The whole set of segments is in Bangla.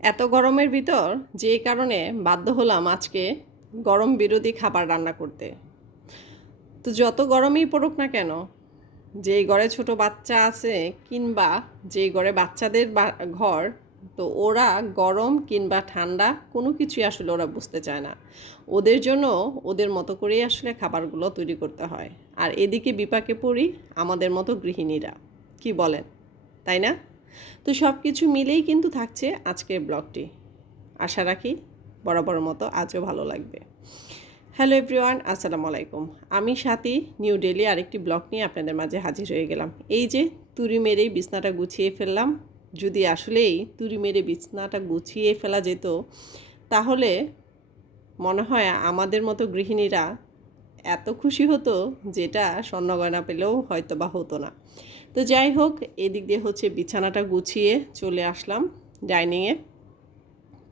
এত গরমের ভিতর যে কারণে বাধ্য হলাম আজকে গরম বিরোধী খাবার রান্না করতে। তো যত গরমই পড়ুক না কেন, যেই ঘরে ছোট বাচ্চা আছে কিংবা যেই ঘরে বাচ্চাদের ঘর, তো ওরা গরম কিংবা ঠান্ডা কোনো কিছুই আসলে ওরা বুঝতে চায় না। ওদের জন্য ওদের মতো করেই আসলে খাবারগুলো তৈরি করতে হয়। আর এদিকে বিপাকে পড়ি আমাদের মতো গৃহিণীরা। কি বলেন, তাই না? তো সব কিছু মিলেই কিন্তু থাকছে আজকের ব্লগটি। আশা রাখি বরাবরের মতো আজও ভালো লাগবে। হ্যালো এভরিওয়ান, আসসালামু আলাইকুম। আমি সাথী নিউ ডেলি আরেকটি ব্লগ নিয়ে আপনাদের মাঝে হাজির হয়ে গেলাম। এই যে তুড়ি মেরেই বিছনাটা গুছিয়ে ফেললাম। যদি আসলেই তুড়ি মেরে বিছনাটা গুছিয়ে ফেলা যেত, তাহলে মনে হয় আমাদের মতো গৃহিণীরা এত খুশি হতো, যেটা স্বর্ণগয়না পেলেও হয়তো বা হতো না। তো যাই হোক, এদিক দিয়ে হচ্ছে বিছানাটা গুছিয়ে চলে আসলাম ডাইনিংয়ে।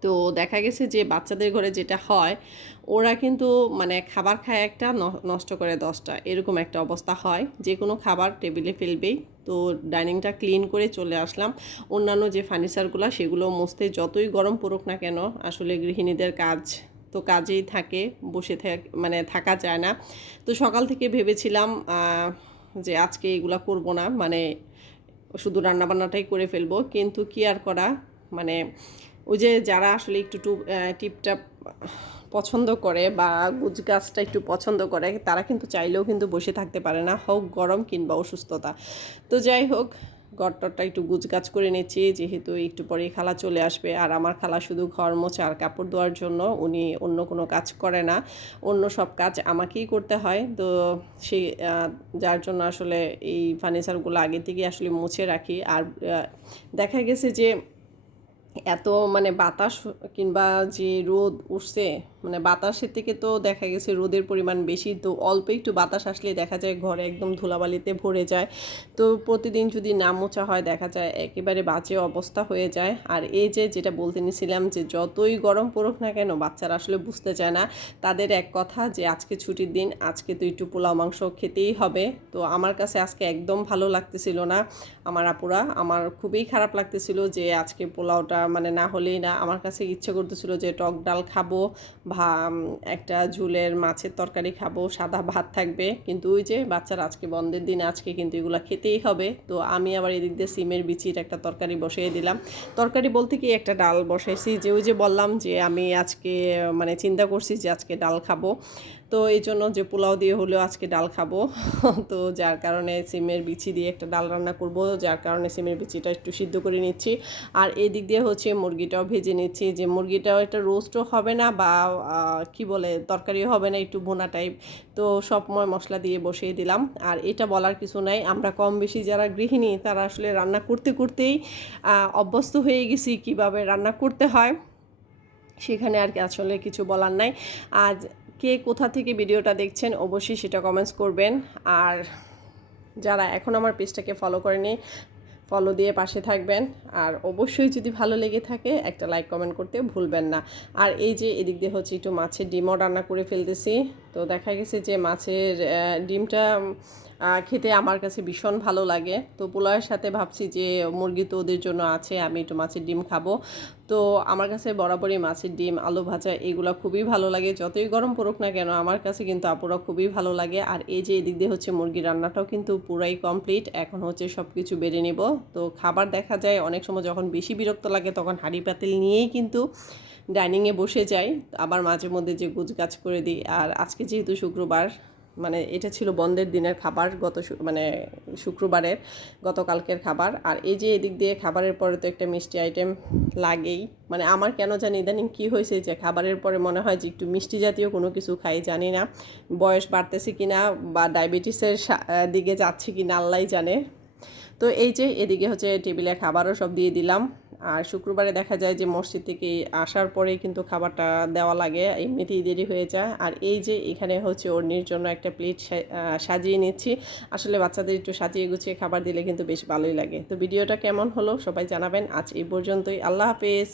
তো দেখা গেছে যে বাচ্চাদের ঘরে যেটা হয়, ওরা কিন্তু মানে খাবার খায় একটা, নষ্ট করে 10টা, এরকম একটা অবস্থা হয়। যে কোনো খাবার টেবিলে ফেলবেই। তো ডাইনিংটা ক্লিন করে চলে আসলাম। অন্যান্য যে ফার্নিচারগুলো সেগুলো মুছতে যতই গরম পড়ুক না কেন, আসলে গৃহিণীদের কাজ তো কাজেই থাকে, বসে মানে থাকা যায় না। তো সকাল থেকে ভেবেছিলাম যে আজকে এগুলা করব না, মানে শুধু রান্নাবান্নাটাই করে ফেলবো, কিন্তু কি আর করা। মানে ওই যে যারা আসলে একটু টিপটাপ পছন্দ করে বা গাছটা একটু পছন্দ করে, তারা কিন্তু চাইলেও কিন্তু বসে থাকতে পারে না, হোক গরম কিংবা অসুস্থতা। তো যাই হোক, ঘরটরটা একটু গাছ করে নিচ্ছি, যেহেতু একটু পরেই খালা চলে আসবে। আর আমার খালা শুধু ঘর মোছা আর কাপড় ধোয়ার জন্য, উনি অন্য কোনো কাজ করে না। অন্য সব কাজ আমাকেই করতে হয়। তো সেই যার জন্য আসলে এই ফার্নিচারগুলো আগে থেকে আসলে মুছে রাখি। আর দেখা গেছে যে এত মানে বাতাস কিংবা যে রোদ উঠছে, মানে বাতাসের থেকে তো দেখা গেছে রোদের পরিমাণ বেশি। তো অল্প একটু বাতাস আসলে দেখা যায় ঘরে একদম ধুলাবালিতে ভরে যায়। তো প্রতিদিন যদি না মোছা হয়, দেখা যায় একেবারে বাজে অবস্থা হয়ে যায়। আর এই যে যেটা বলতে নিছিলাম, যে যতই গরম পড়ুক না কেন বাচ্চারা আসলে বুঝতে চায় না। তাদের এক কথা যে আজকে ছুটির দিন, আজকে তো একটু পোলাও মাংস খেতেই হবে। তো আমার কাছে আজকে একদম ভালো লাগতেছিল না আমার আপুরা, আমার খুবই খারাপ লাগতেছিল যে আজকে পোলাওটা মানে না হলেই না। আমার কাছে ইচ্ছে করতেছিল যে টক ডাল খাবো, একটা ঝুলের মাছের তরকারি খাবো, সাদা ভাত থাকবে। কিন্তু ওই যে বাচ্চারা আজকে বন্ধের দিন, আজকে কিন্তু এগুলো খেতেই হবে। তো আমি আবার এদিক দিয়ে সিমের বিচির একটা তরকারি বসিয়ে দিলাম। তরকারি বলতে কি, একটা ডাল বসাইছি। যে ওই যে বললাম যে আমি আজকে মানে চিন্তা করছি যে আজকে ডাল খাবো। তো এই জন্য যে পোলাও দিয়ে হলেও আজকে ডাল খাবো। তো যার কারণে সিমের বিচি দিয়ে একটা ডাল রান্না করব, যার কারণে সিমের বিচিটা একটু সিদ্ধ করে নিচ্ছি। আর এই দিক দিয়ে হচ্ছে মুরগিটাও ভেজে নিচ্ছি, যে মুরগিটাও একটা রোস্টও হবে না বা কি বলে তরকারিও হবে না, একটু ভুনা টাইপ। তো সবময় মশলা দিয়ে বসিয়ে দিলাম। আর এটা বলার কিছু নাই, আমরা কম বেশি যারা গৃহিণী, তারা আসলে রান্না করতে করতেই অভ্যস্ত হয়ে গেছি কীভাবে রান্না করতে হয়। সেখানে আর কি আসলে কিছু বলার নাই। আজ কে কোথা থেকে ভিডিওটা দেখছেন অবশ্যই সেটা কমেন্টস করবেন। আর যারা এখন আমার পেজটাকে ফলো করেনি, ফলো দিয়ে পাশে থাকবেন। আর অবশ্যই যদি ভালো লেগে থাকে একটা লাইক কমেন্ট করতে ভুলবেন না। আর এই যে এদিক দিয়ে হচ্ছে একটু মাছের ডিমও রান্না করে ফেলতেছি। তো দেখা গেছে যে মাছের ডিমটা খেতে আমার কাছে ভীষণ ভালো লাগে। তো পোলাওয়ের সাথে ভাবছি যে মুরগি তো ওদের জন্য আছে, আমি একটু মাছের ডিম খাবো। তো আমার কাছে বরাবরই মাছের ডিম, আলু ভাজা এগুলো খুবই ভালো লাগে। যতই গরম পড়ুক না কেন আমার কাছে কিন্তু আপুরা খুবই ভালো লাগে। আর এই যে এদিক দিয়ে হচ্ছে মুরগির রান্নাটাও কিন্তু পুরাই কমপ্লিট। এখন হচ্ছে সব কিছু বেড়ে নিব। তো খাবার দেখা যায় অনেক সময় যখন বেশি বিরক্ত লাগে, তখন হাঁড়ি পাতিল নিয়েই কিন্তু ডাইনিংয়ে বসে যাই। আবার মাঝে মধ্যে যে গাছ করে দিই। আর আজকে যেহেতু শুক্রবার, মানে এটা ছিল বন্ধের দিনের খাবার, মানে শুক্রবারের গতকালকের খাবার। আর এই যে এদিক দিয়ে খাবারের পরে তো একটা মিষ্টি আইটেম লাগেই। মানে আমার কেন জানি ইদানিং কী হয়েছে, যে খাবারের পরে মনে হয় যে একটু মিষ্টি জাতীয় কোনো কিছু খাই, জানি না বয়স বাড়তেছে কিনা বা ডায়াবেটিসের দিকে যাচ্ছে কিনা আল্লাহই জানে। তো এই যে এদিকে হচ্ছে টেবিলে খাবারও সব দিয়ে দিলাম। আর শুক্রবারে দেখা যায় যে মসজিদ থেকে আসার পরেই কিন্তু খাবারটা দেওয়া লাগে, এমনিতেই দেরি হয়ে যায়। আর এই যে এখানে হচ্ছে ওড়নির জন্য একটা প্লেট সাজিয়ে নিচ্ছি। আসলে বাচ্চাদের একটু সাজিয়ে গুছিয়ে খাবার দিলে কিন্তু বেশ ভালোই লাগে। তো ভিডিওটা কেমন হলো সবাই জানাবেন। আজ এই পর্যন্তই, আল্লাহ হাফেজ।